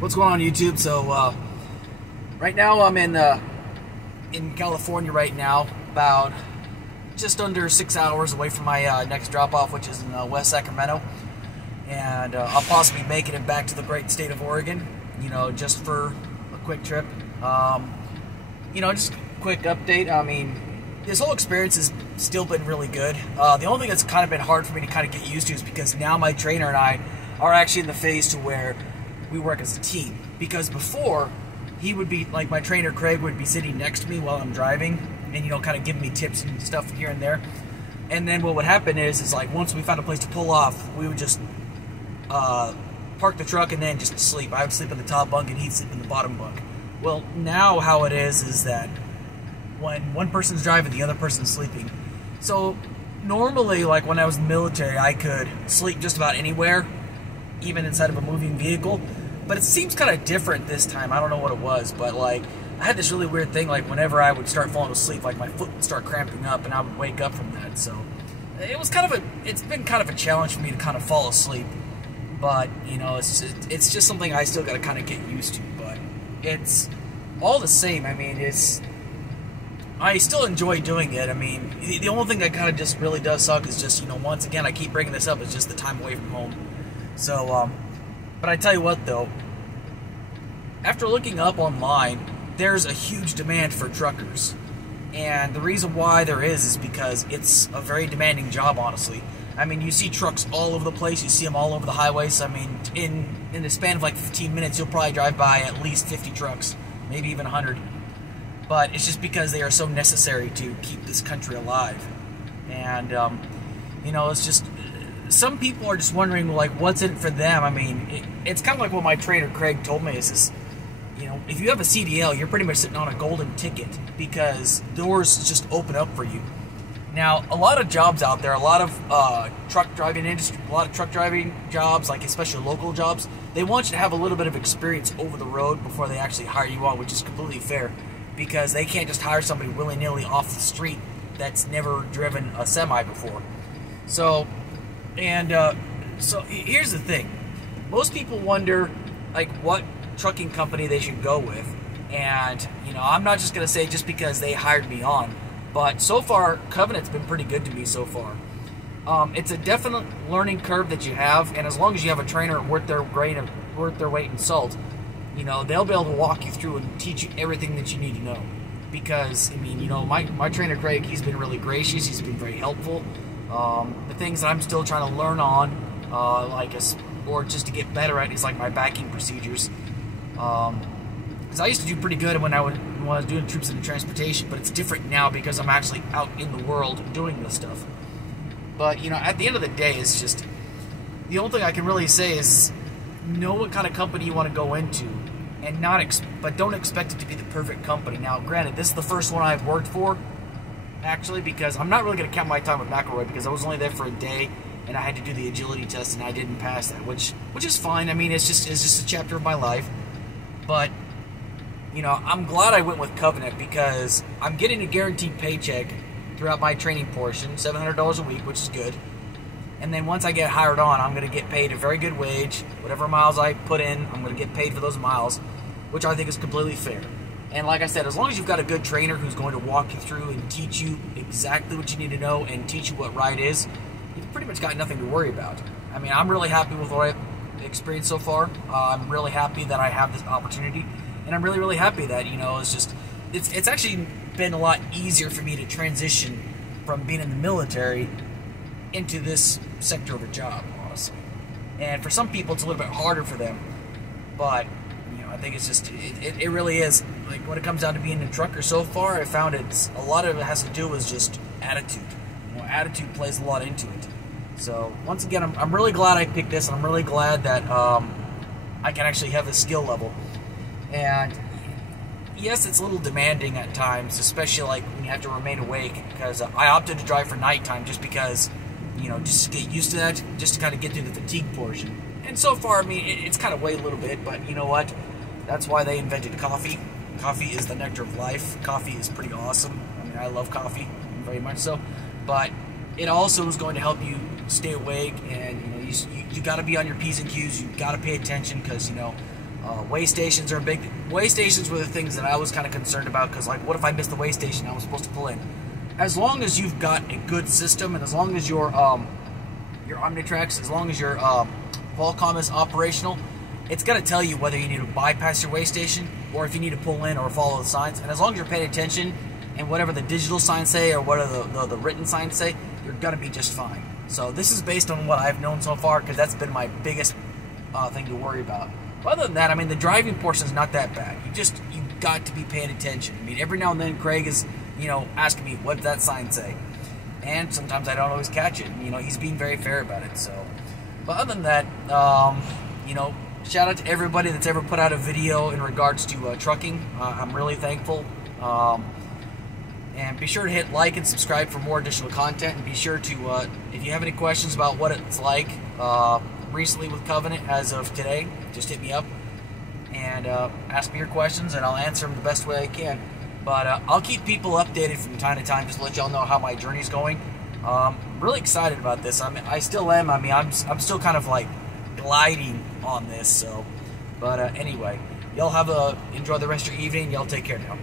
What's going on YouTube? So right now I'm in California right now, about just under 6 hours away from my next drop-off, which is in West Sacramento, and I'll possibly make it back to the great state of Oregon, just for a quick trip. Just a quick update. I mean, this whole experience has still been really good. The only thing that's kind of been hard for me to kind of get used to is because now my trainer and I are actually in the phase to where we work as a team. Because before, he would be, like, my trainer Craig would be sitting next to me while I'm driving and, kind of giving me tips and stuff here and there. And then what would happen is like, once we found a place to pull off, we would just park the truck and then just sleep. I would sleep in the top bunk and he'd sleep in the bottom bunk. Well, now how it is that when one person's driving, the other person's sleeping. So normally, like when I was in the military, I could sleep just about anywhere, even inside of a moving vehicle. But it seems kind of different this time. I don't know what it was, but like I had this really weird thing, like whenever I would start falling asleep, like my foot would start cramping up and I would wake up from that. So it's been kind of a challenge for me to kind of fall asleep. But, it's just something I still got to kind of get used to. But it's all the same. I mean, I still enjoy doing it. I mean, the only thing that kind of just really does suck is just, once again, I keep bringing this up, is just the time away from home. So, but I tell you what, though, after looking up online, there's a huge demand for truckers. And the reason why there is because it's a very demanding job, honestly. I mean, you see trucks all over the place. You see them all over the highways. I mean, in the span of like 15 minutes, you'll probably drive by at least 50 trucks, maybe even 100. But it's just because they are so necessary to keep this country alive. And, it's just, some people are just wondering, like, what's in it for them? I mean, it's kind of like what my trainer Craig told me, is this, if you have a CDL, you're pretty much sitting on a golden ticket because doors just open up for you. Now, a lot of jobs out there, a lot of truck driving industry, a lot of truck driving jobs, like especially local jobs, they want you to have a little bit of experience over the road before they actually hire you on, which is completely fair, because they can't just hire somebody willy-nilly off the street that's never driven a semi before. So here's the thing. Most people wonder, like, what trucking company they should go with. And, I'm not just going to say just because they hired me on. But so far, Covenant's been pretty good to me so far. It's a definite learning curve that you have. And as long as you have a trainer worth their weight in salt, they'll be able to walk you through and teach you everything that you need to know. Because, I mean, my trainer Craig, he's been really gracious. He's been very helpful. The things that I'm still trying to learn on, or just to get better at, is like my backing procedures. Because I used to do pretty good when I was doing troops into transportation, but it's different now because I'm actually out in the world doing this stuff. But, at the end of the day, it's just, the only thing I can really say is know what kind of company you want to go into, and but don't expect it to be the perfect company. Now, granted, this is the first one I've worked for, actually, because I'm not really going to count my time with McElroy because I was only there for a day, and I had to do the agility test, and I didn't pass that, which is fine. I mean, it's just a chapter of my life. But, I'm glad I went with Covenant because I'm getting a guaranteed paycheck throughout my training portion, $700 a week, which is good. And then once I get hired on, I'm going to get paid a very good wage. Whatever miles I put in, I'm going to get paid for those miles, which I think is completely fair. And like I said, as long as you've got a good trainer who's going to walk you through and teach you exactly what you need to know and teach you what right is, you've pretty much got nothing to worry about. I mean, I'm really happy with what I've experienced so far. I'm really happy that I have this opportunity. And I'm really, really happy that, it's actually been a lot easier for me to transition from being in the military into this sector of a job, honestly. And for some people, it's a little bit harder for them. But, I think it's just, it really is. Like, when it comes down to being a trucker, so far I found a lot of it has to do with just attitude. Attitude plays a lot into it. So, once again, I'm really glad I picked this, and I'm really glad that I can actually have the skill level. And yes, it's a little demanding at times, especially like when you have to remain awake, because I opted to drive for nighttime just because, just to get used to that, just to kind of get through the fatigue portion. And so far, I mean, it's kind of weighed a little bit, but you know what? That's why they invented coffee. Coffee is the nectar of life. Coffee is pretty awesome. I mean, I love coffee, very much so. But it also is going to help you stay awake, and you got to be on your P's and Q's. You got to pay attention because Weigh stations are a big. Weigh stations were the things that I was kind of concerned about, because like, what if I miss the weigh station I was supposed to pull in? As long as you've got a good system, and as long as your Omnitrax, as long as your Qualcomm is operational, it's going to tell you whether you need to bypass your weigh station or if you need to pull in or follow the signs. And as long as you're paying attention and whatever the digital signs say or whatever the written signs say, you're going to be just fine. So this is based on what I've known so far, because that's been my biggest thing to worry about. But other than that, I mean, the driving portion is not that bad. You got to be paying attention. I mean, every now and then Craig is, asking me, what did that sign say? And sometimes I don't always catch it. He's being very fair about it. So, but other than that, shout out to everybody that's ever put out a video in regards to trucking. I'm really thankful. And be sure to hit like and subscribe for more additional content. And be sure to, if you have any questions about what it's like recently with Covenant as of today, just hit me up and ask me your questions, and I'll answer them the best way I can. But I'll keep people updated from time to time, just to let y'all know how my journey's going. I'm really excited about this. I still am. I'm still kind of like gliding on this. So, but anyway, y'all enjoy the rest of your evening. Y'all take care now.